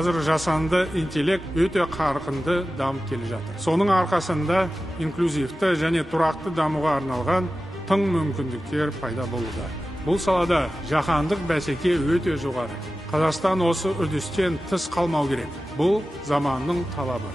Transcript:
қазір жасанды интеллект өте қарқынды дамып келе жатыр. Соның арқасында инклюзивті және тұрақты дамуға арналған тың мүмкіндіктер пайда болуда. Бұл салада жаһандық бәсеке өте жоғары. Қазақстан осы үрдістен тыс қалмау керек. Бұл заманның талабы.